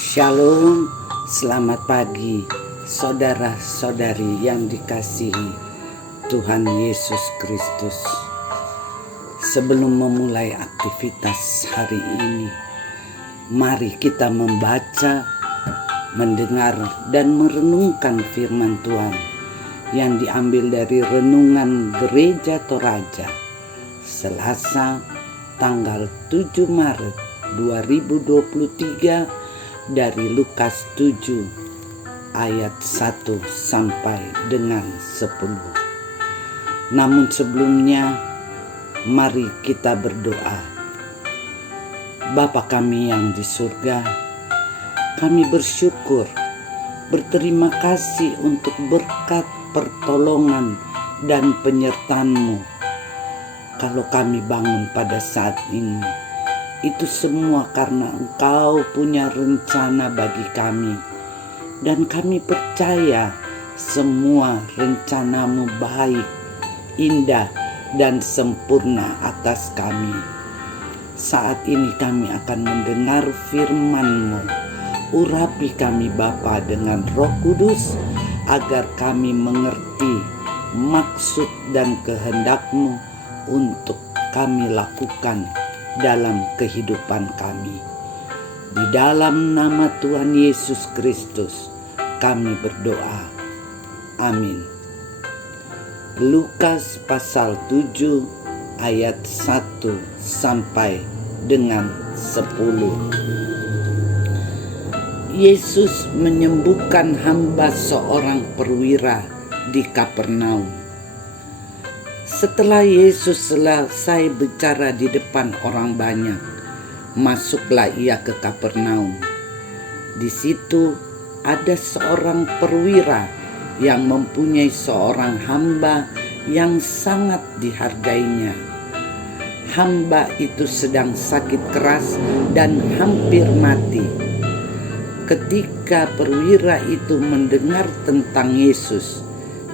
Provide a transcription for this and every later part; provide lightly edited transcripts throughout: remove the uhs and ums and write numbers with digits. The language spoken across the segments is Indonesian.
Shalom, selamat pagi saudara-saudari yang dikasihi Tuhan Yesus Kristus. Sebelum memulai aktivitas hari ini, mari kita membaca, mendengar, dan merenungkan firman Tuhan yang diambil dari Renungan Gereja Toraja, Selasa tanggal 7 Maret 2023 dari Lukas 7 ayat 1 sampai dengan 10. Namun sebelumnya, mari kita berdoa. Bapa kami yang di surga, kami bersyukur, berterima kasih untuk berkat pertolongan dan penyertaan-Mu. Kalau kami bangun pada saat ini, itu semua karena Engkau punya rencana bagi kami. Dan kami percaya semua rencana-Mu baik, indah, dan sempurna atas kami. Saat ini kami akan mendengar firman-Mu. Urapi kami Bapa dengan Roh Kudus, agar kami mengerti maksud dan kehendak-Mu untuk kami lakukan dalam kehidupan kami. Di dalam nama Tuhan Yesus Kristus kami berdoa. Amin. Lukas pasal 7 ayat 1 sampai dengan 10. Yesus menyembuhkan hamba seorang perwira di Kapernaum. Setelah Yesus selesai bicara di depan orang banyak, masuklah ia ke Kapernaum. Di situ ada seorang perwira yang mempunyai seorang hamba yang sangat dihargainya. Hamba itu sedang sakit keras dan hampir mati. Ketika perwira itu mendengar tentang Yesus,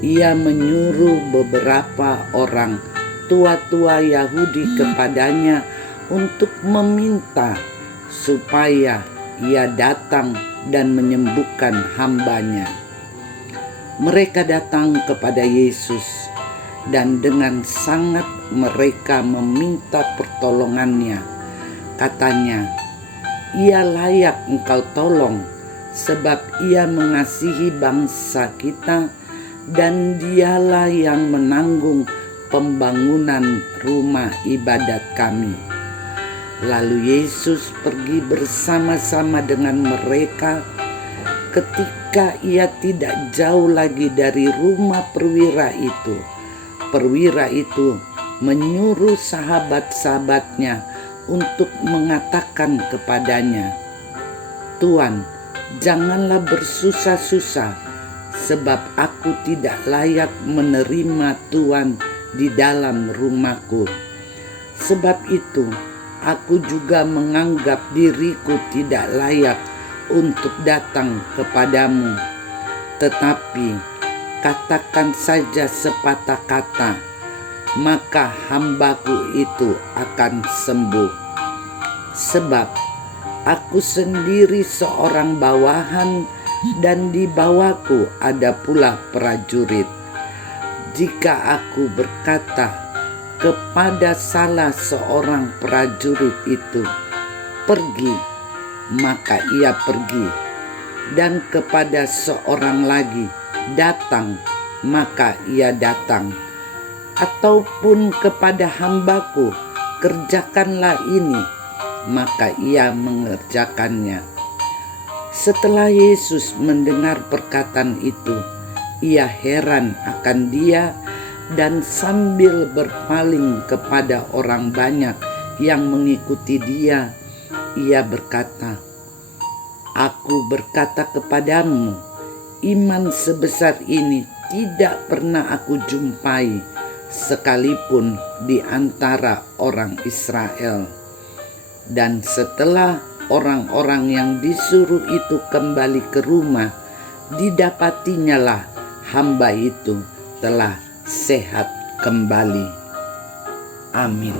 ia menyuruh beberapa orang tua-tua Yahudi kepadanya untuk meminta supaya ia datang dan menyembuhkan hambanya. Mereka datang kepada Yesus dan dengan sangat mereka meminta pertolongannya. Katanya, "Ia layak Engkau tolong, sebab ia mengasihi bangsa kita, dan dialah yang menanggung pembangunan rumah ibadat kami." Lalu Yesus pergi bersama-sama dengan mereka. Ketika ia tidak jauh lagi dari rumah perwira itu menyuruh sahabat-sahabatnya untuk mengatakan kepadanya, "Tuan, janganlah bersusah-susah, sebab aku tidak layak menerima Tuhan di dalam rumahku. Sebab itu, aku juga menganggap diriku tidak layak untuk datang kepadamu. Tetapi katakan saja sepatah kata, maka hambaku itu akan sembuh. Sebab aku sendiri seorang bawahan, dan di bawahku ada pula prajurit. Jika aku berkata kepada salah seorang prajurit itu, 'Pergi,' maka ia pergi, dan kepada seorang lagi, 'Datang,' maka ia datang. Ataupun kepada hambaku, 'Kerjakanlah ini,' maka ia mengerjakannya." Setelah Yesus mendengar perkataan itu, ia heran akan dia, dan sambil berpaling kepada orang banyak yang mengikuti dia, ia berkata, "Aku berkata kepadamu, iman sebesar ini tidak pernah aku jumpai sekalipun di antara orang Israel." Dan setelah orang-orang yang disuruh itu kembali ke rumah, didapatinya lah hamba itu telah sehat kembali. Amin.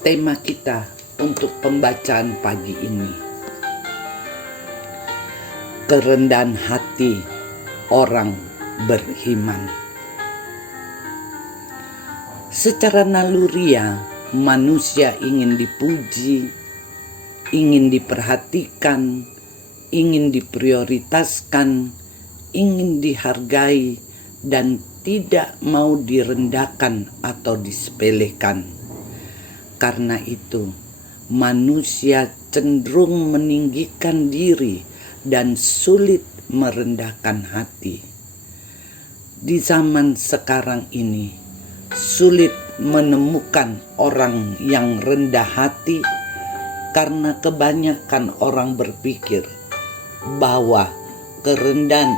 Tema kita untuk pembacaan pagi ini, kerendahan hati orang beriman. Secara naluriah, manusia ingin dipuji, ingin diperhatikan, ingin diprioritaskan, ingin dihargai, dan tidak mau direndahkan atau disepelekan. Karena itu, manusia cenderung meninggikan diri dan sulit merendahkan hati. Di zaman sekarang ini, sulit menemukan orang yang rendah hati karena kebanyakan orang berpikir bahwa kerendahan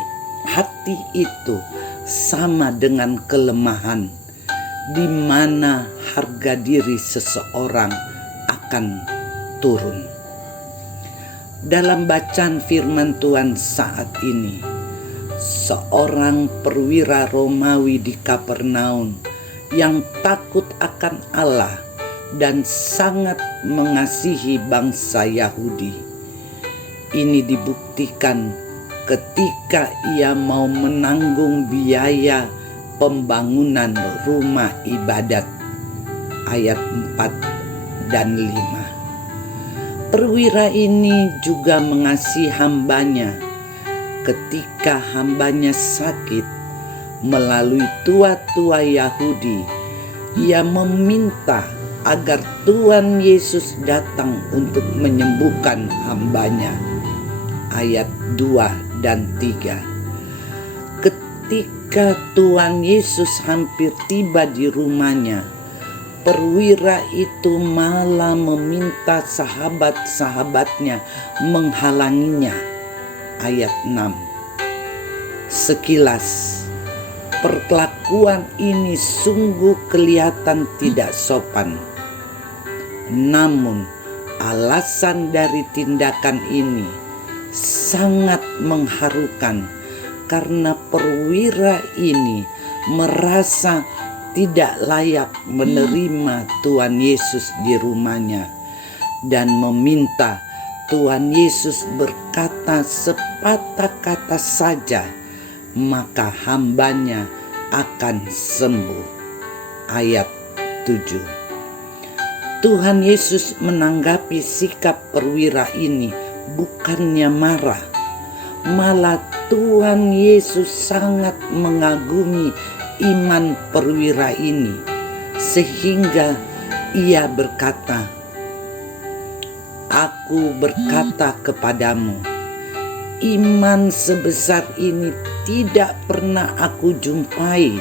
hati itu sama dengan kelemahan, di mana harga diri seseorang akan turun. Dalam bacaan firman Tuhan saat ini, seorang perwira Romawi di Kapernaum yang takut akan Allah dan sangat mengasihi bangsa Yahudi. Ini dibuktikan ketika ia mau menanggung biaya pembangunan rumah ibadat, ayat 4 dan 5. Perwira ini juga mengasihi hambanya ketika hambanya sakit. Melalui tua-tua Yahudi, ia meminta agar Tuhan Yesus datang untuk menyembuhkan hambanya. Ayat 2 dan 3. Ketika Tuhan Yesus hampir tiba di rumahnya, perwira itu malah meminta sahabat-sahabatnya menghalanginya. Ayat 6. Sekilas, perlakuan ini sungguh kelihatan tidak sopan. Namun, alasan dari tindakan ini sangat mengharukan karena perwira ini merasa tidak layak menerima Tuhan Yesus di rumahnya dan meminta Tuhan Yesus berkata sepatah kata saja, maka hambanya akan sembuh. Ayat 7. Tuhan Yesus menanggapi sikap perwira ini bukannya marah, malah Tuhan Yesus sangat mengagumi iman perwira ini, sehingga ia berkata, "Aku berkata kepadamu, iman sebesar ini tidak pernah aku jumpai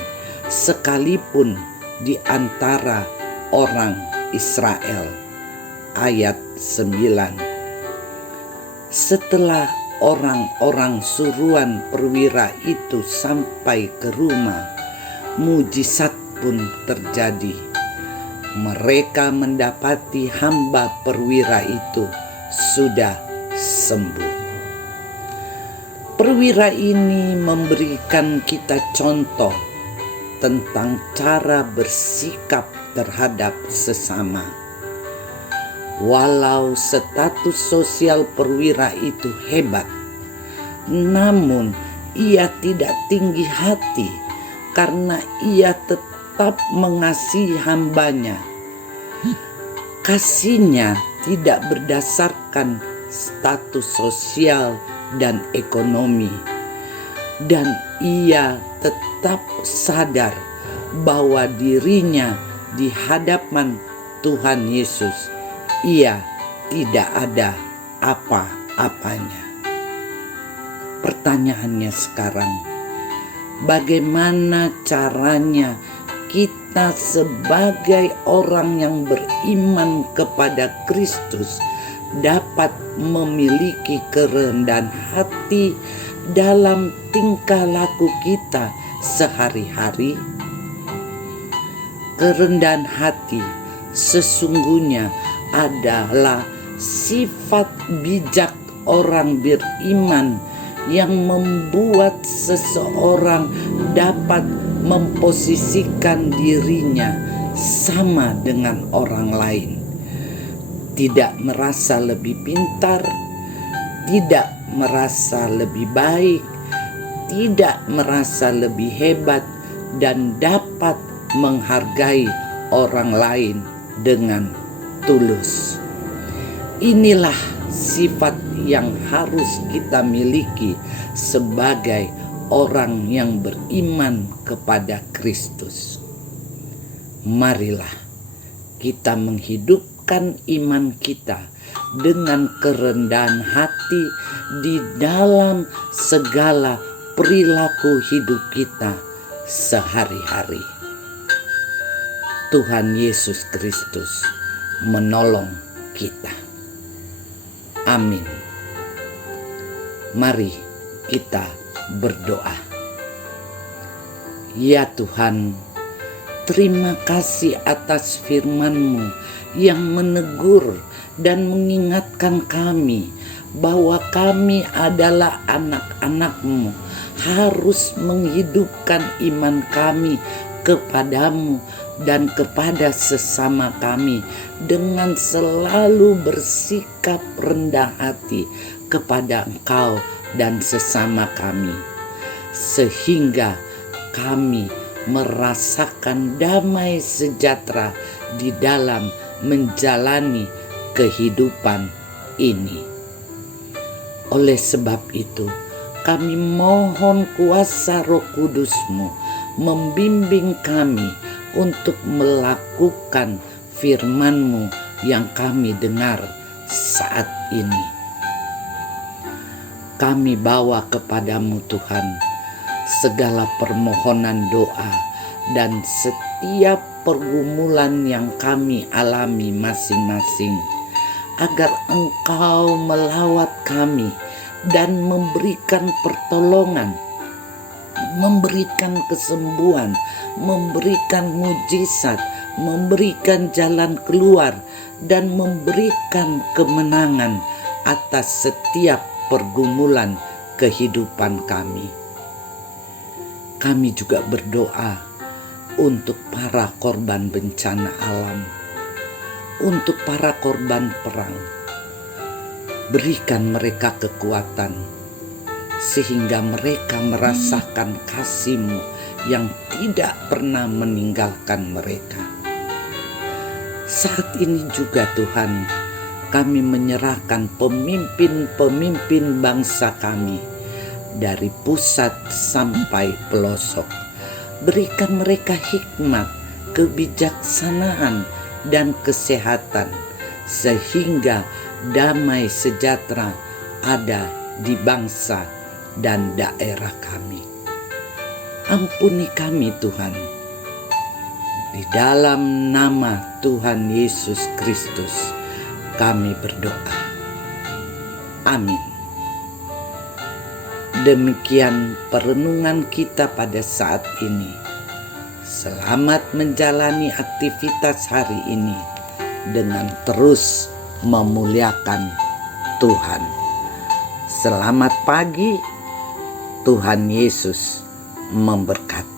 sekalipun di antara orang Israel." Ayat 9. Setelah orang-orang suruhan perwira itu sampai ke rumah, mujizat pun terjadi. Mereka mendapati hamba perwira itu sudah sembuh. Perwira ini memberikan kita contoh tentang cara bersikap terhadap sesama. Walau status sosial perwira itu hebat, namun ia tidak tinggi hati karena ia tetap mengasihi hambanya. Kasihnya tidak berdasarkan status sosial dan ekonomi, dan ia tetap sadar bahwa dirinya di hadapan Tuhan Yesus, ia tidak ada apa-apanya. Pertanyaannya sekarang, bagaimana caranya kita sebagai orang yang beriman kepada Kristus dapat memiliki kerendahan hati dalam tingkah laku kita sehari-hari? Kerendahan hati sesungguhnya adalah sifat bijak orang beriman yang membuat seseorang dapat memposisikan dirinya sama dengan orang lain. Tidak merasa lebih pintar, tidak merasa lebih baik, tidak merasa lebih hebat, dan dapat menghargai orang lain dengan tulus. Inilah sifat yang harus kita miliki sebagai orang yang beriman kepada Kristus. Marilah kita menghidupkan iman kita dengan kerendahan hati di dalam segala perilaku hidup kita sehari-hari. Tuhan Yesus Kristus menolong kita. Amin. Mari kita berdoa. Ya Tuhan, terima kasih atas firman-Mu yang menegur dan mengingatkan kami bahwa kami adalah anak-anak-Mu, harus menghidupkan iman kami kepadamu dan kepada sesama kami dengan selalu bersikap rendah hati kepada Engkau dan sesama kami, sehingga kami merasakan damai sejahtera di dalam menjalani kehidupan ini. Oleh sebab itu, kami mohon kuasa Roh Kudus-Mu membimbing kami untuk melakukan firman-Mu yang kami dengar saat ini. Kami bawa kepadamu Tuhan segala permohonan doa dan setiap pergumulan yang kami alami masing-masing, agar Engkau melawat kami dan memberikan pertolongan, memberikan kesembuhan, memberikan mujizat, memberikan jalan keluar, dan memberikan kemenangan atas setiap pergumulan kehidupan kami. Kami juga berdoa untuk para korban bencana alam, untuk para korban perang. Berikan mereka kekuatan sehingga mereka merasakan kasih-Mu yang tidak pernah meninggalkan mereka. Saat ini juga Tuhan, kami menyerahkan pemimpin-pemimpin bangsa kami dari pusat sampai pelosok. Berikan mereka hikmat, kebijaksanaan, dan kesehatan, sehingga damai sejahtera ada di bangsa dan daerah kami. Ampuni kami Tuhan. Di dalam nama Tuhan Yesus Kristus kami berdoa. Amin. Demikian perenungan kita pada saat ini. Selamat menjalani aktivitas hari ini dengan terus memuliakan Tuhan. Selamat pagi, Tuhan Yesus memberkati.